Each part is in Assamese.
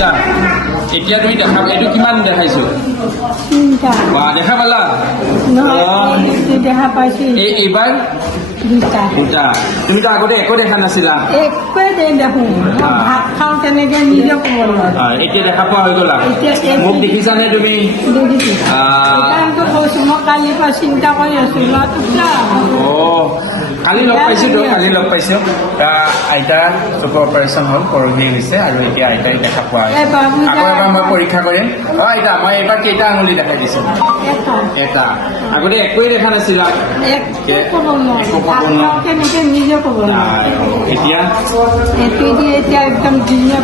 তিনিটা এতিয়া তুমি দেখা এইটো কিমান দেখাইছো তিনিটা বা দেখা পালা দেখা পাইছো এইবাৰ দুটা দুটা তুমিতো আগতে একো দেখা নাছিলা একোৱে দেখোঁ ভাত খাওঁ তেনেকে নিজে ক'ব নোৱাৰো এতিয়া দেখা পোৱা হৈ গ'লা মোক দেখিছানে তুমি দেখিছোঁ সেইকাৰণেতো কৈছোঁ মই কালিৰ পৰা চিন্তা কৰি আছোঁ ল'ৰাটো কালি লগ পাইছোঁ কালি লগ পাইছোঁ আইতা চকু অপাৰেশ্যন হ'ল পৰহি হৈছে আৰু এতিয়া আইতাই দেখা পোৱা আকৌ এবাৰ মই পৰীক্ষা কৰিম আইতা মই এইবাৰ কেইটা আঙুলি দেখাই দিছোঁ এটা আগতে একোৱেই দেখা নাছিলা কেনেকে নিজে ক'ব নোৱাৰো এতিয়া এইটো দিয়ে এতিয়া একদম ধুনীয়া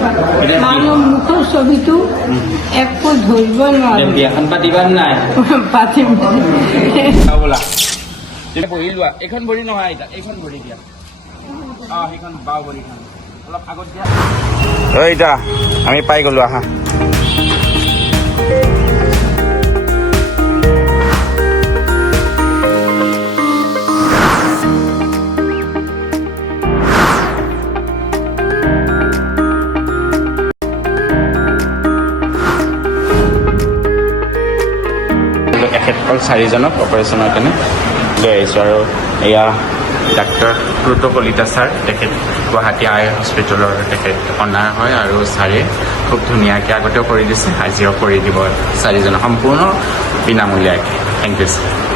মানুহ মুখৰ ছবিটো একো ধৰিব নোৱাৰো বিয়াখন পাতিবা নাই পাতিম বোলা বহি লোৱা এইখন ভৰি নহয় আইতা এইখন ভৰি দিয়া সেইখন বাও ভৰিখন অলপ আগত দিয়া এতিয়া আমি পাই গ'লো আহা এখেতসকল চাৰিজনক অপাৰেশ্যনৰ কাৰণে লৈ আহিছোঁ আৰু এয়া ডাক্তৰ প্লুট কলিতা ছাৰ তেখেত গুৱাহাটী আই হস্পিটেলৰ তেখেত অনাৰ হয় আৰু ছাৰে খুব ধুনীয়াকৈ আগতেও কৰি দিছে আজিও কৰি দিব চাৰিজনক সম্পূৰ্ণ বিনামূলীয়াকৈ থেংক ইউ ছাৰ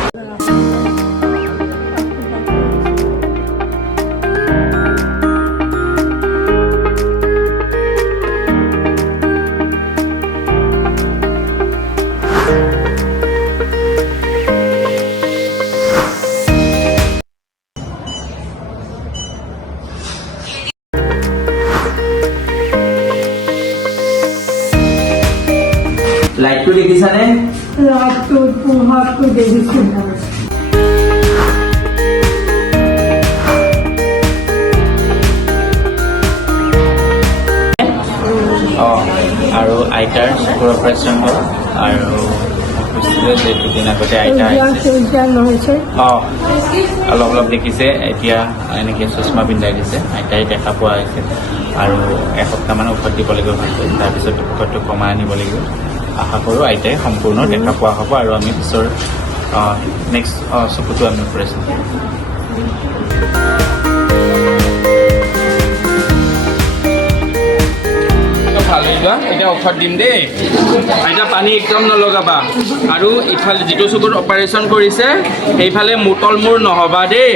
লাইটটো দেখিছানে ৰাতটো পোহৰটো দেখিছোঁ আৰু আইতাৰ চকুৰ অপাৰেশ্যন হ'ল আৰু যে দুদিন আগতে আইতা নহৈছে অলপ অলপ দেখিছে এতিয়া এনেকৈ চশমা পিন্ধাই দিছে আইতাই দেখা পোৱা হৈছে আৰু এসপ্তাহমান ঔষধ দিব লাগিব ভালকৈ তাৰপিছত ঔষধটো কমাই আনিব লাগিব আশা কৰোঁ আইতাই সম্পূৰ্ণ দেখা পোৱা হ'ব আৰু আমি পিছৰ নেক্সট চকুটো আমি অপাৰেশ্যন কৰিম ভাল হৈ যোৱা এতিয়া ঔষধ দিম দেই আইতা পানী একদম নলগাবা আৰু ইফালে যিটো চকুত অপাৰেশ্যন কৰিছে সেইফালে মুতল মূৰ নহ'বা দেই